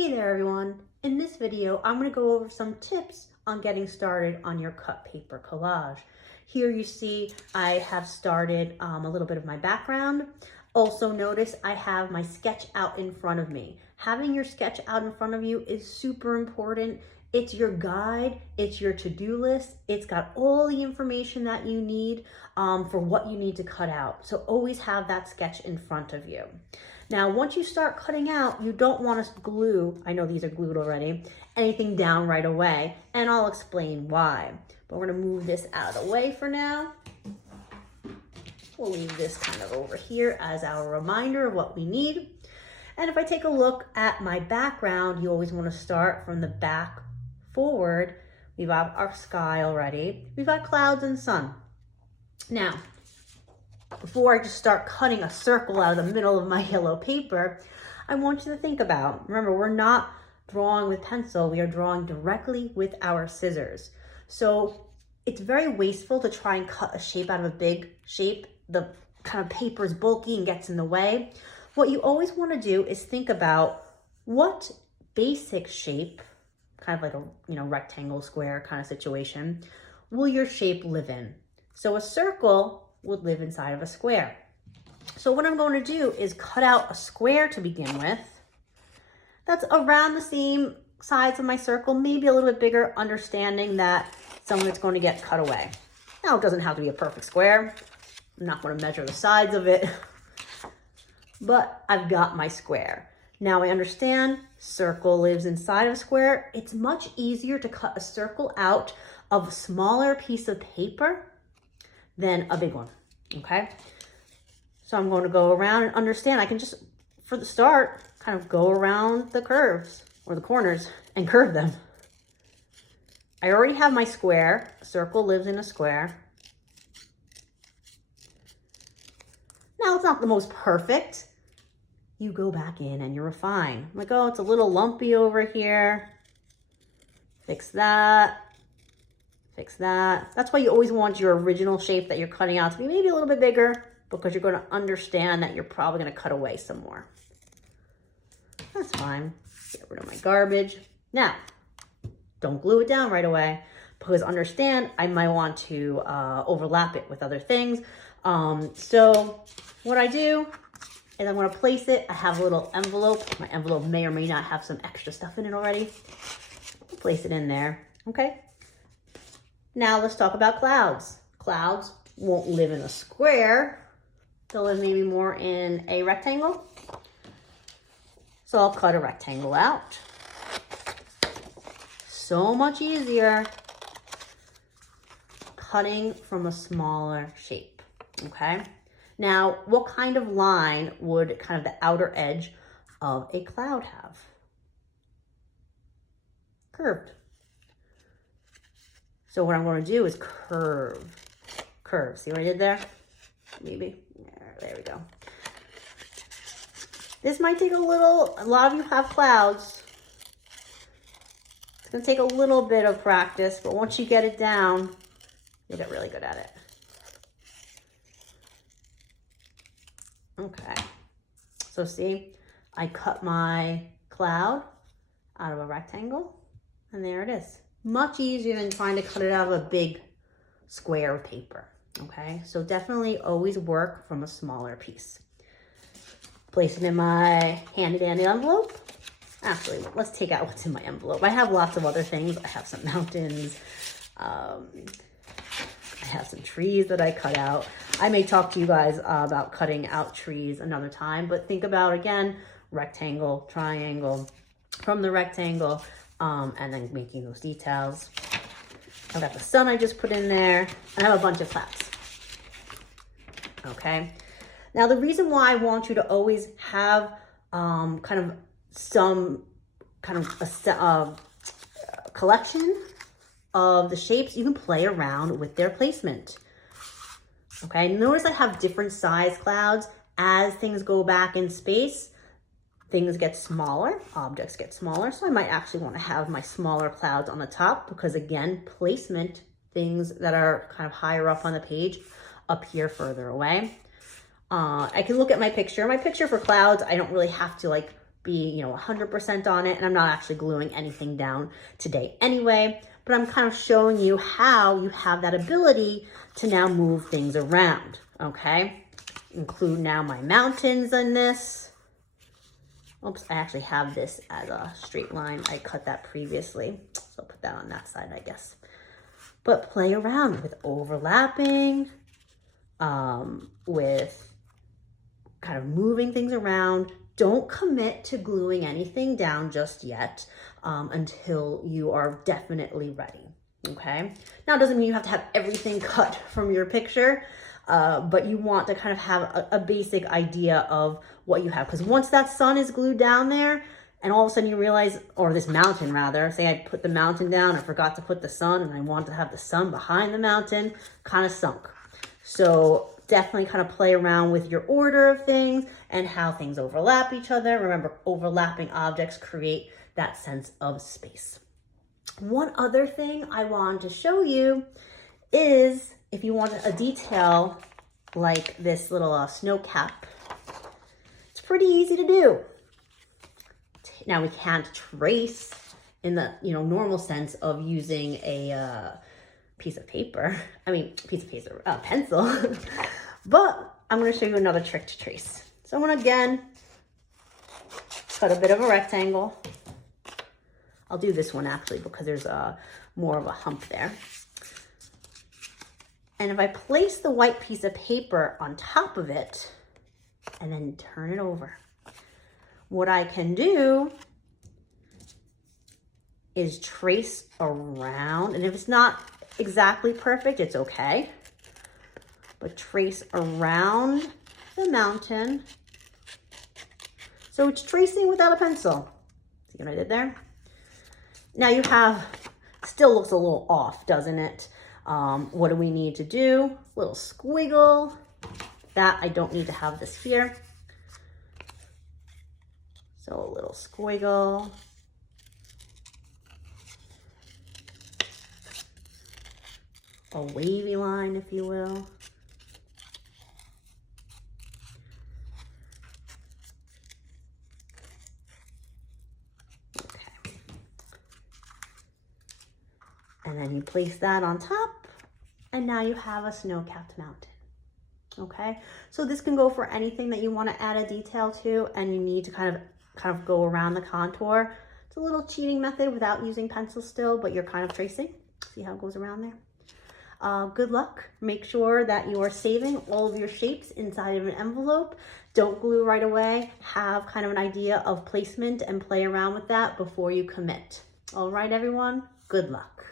Hey there everyone. In this video, I'm going to go over some tips on getting started on your cut paper collage. Here you see I have started a little bit of my background. Also notice I have my sketch out in front of me. Having your sketch out in front of you is super important. It's your guide, it's your to-do list. It's got all the information that you need for what you need to cut out. So always have that sketch in front of you. Now, once you start cutting out, you don't want to glue, I know these are glued already, anything down right away, and I'll explain why. But we're going to move this out of the way for now. We'll leave this kind of over here as our reminder of what we need. And if I take a look at my background, you always want to start from the back forward. We've got our sky already. We've got clouds and sun. Now, before I just start cutting a circle out of the middle of my yellow paper, I want you to think about, remember, we're not drawing with pencil, we are drawing directly with our scissors. So it's very wasteful to try and cut a shape out of a big shape. The kind of paper is bulky and gets in the way. What you always want to do is think about what basic shape, kind of like a rectangle, square kind of situation, will your shape live in? So a circle would live inside of a square. So what I'm going to do is cut out a square to begin with. That's around the same size of my circle, maybe a little bit bigger, understanding that some of it's going to get cut away. Now it doesn't have to be a perfect square. I'm not going to measure the sides of it, but I've got my square. Now I understand circle lives inside of a square. It's much easier to cut a circle out of a smaller piece of paper than a big one, okay? So I'm going to go around and understand. I can just, for the start, kind of go around the curves or the corners and curve them. I already have my square. A circle lives in a square. Now it's not the most perfect. You go back in and you refine. I'm like, oh, it's a little lumpy over here. Fix that. Fix that. That's why you always want your original shape that you're cutting out to be maybe a little bit bigger, because you're going to understand that you're probably going to cut away some more. That's fine. Get rid of my garbage. Now, don't glue it down right away, because understand I might want to overlap it with other things. So what I do is I'm going to place it. I have a little envelope. My envelope may or may not have some extra stuff in it already. Place it in there. Okay. Now let's talk about clouds. Clouds won't live in a square. They'll live maybe more in a rectangle. So I'll cut a rectangle out. So much easier cutting from a smaller shape, okay? Now, what kind of line would kind of the outer edge of a cloud have? Curved. So what I'm going to do is curve. See what I did there? Maybe. There we go. This might take a lot of you have clouds. It's going to take a little bit of practice, but once you get it down, you'll get really good at it. Okay. So see, I cut my cloud out of a rectangle, and there it is. Much easier than trying to cut it out of a big square of paper, okay? So definitely always work from a smaller piece. Place it in my handy dandy envelope. Actually, let's take out what's in my envelope. I have lots of other things. I have some mountains. I have some trees that I cut out. I may talk to you guys about cutting out trees another time, but think about, again, rectangle, triangle, from the rectangle, and then making those details. I've got the sun I just put in there, and I have a bunch of clouds. Okay. Now, the reason why I want you to always have kind of some kind of a collection of the shapes, you can play around with their placement. Okay. Notice I have different size clouds. As things go back in space, things get smaller, objects get smaller. So I might actually want to have my smaller clouds on the top because, again, placement, things that are kind of higher up on the page appear further away. I can look at my picture. My picture for clouds, I don't really have to like be, 100% on it, and I'm not actually gluing anything down today anyway, but I'm kind of showing you how you have that ability to now move things around, okay? Include now my mountains in this. Oops, I actually have this as a straight line. I cut that previously, so I'll put that on that side, I guess. But play around with overlapping, with kind of moving things around. Don't commit to gluing anything down just yet until you are definitely ready, okay? Now, it doesn't mean you have to have everything cut from your picture, but you want to kind of have a basic idea of what you have. Because once that sun is glued down there, and all of a sudden you realize, or this mountain rather, say I put the mountain down, I forgot to put the sun, and I want to have the sun behind the mountain, kind of sunk. So definitely kind of play around with your order of things and how things overlap each other. Remember, overlapping objects create that sense of space. One other thing I wanted to show you is if you want a detail like this little snow cap, it's pretty easy to do. Now, we can't trace in the normal sense of using a pencil, but I'm going to show you another trick to trace. So I'm going to again cut a bit of a rectangle. I'll do this one actually because there's more of a hump there. And if I place the white piece of paper on top of it and then turn it over, what I can do is trace around, and if it's not exactly perfect, it's okay, but trace around the mountain. So it's tracing without a pencil. See what I did there? Now you have, still looks a little off, doesn't it? What do we need to do? Little squiggle. That I don't need to have this here. So a little squiggle. A wavy line, if you will. Okay. And then you place that on top, and now you have a snow-capped mountain. Okay, so this can go for anything that you want to add a detail to, and you need to kind of go around the contour. It's a little cheating method without using pencil still, but you're kind of tracing. See how it goes around there? Good luck. Make sure that you are saving all of your shapes inside of an envelope. Don't glue right away. Have kind of an idea of placement and play around with that before you commit. All right, everyone, good luck.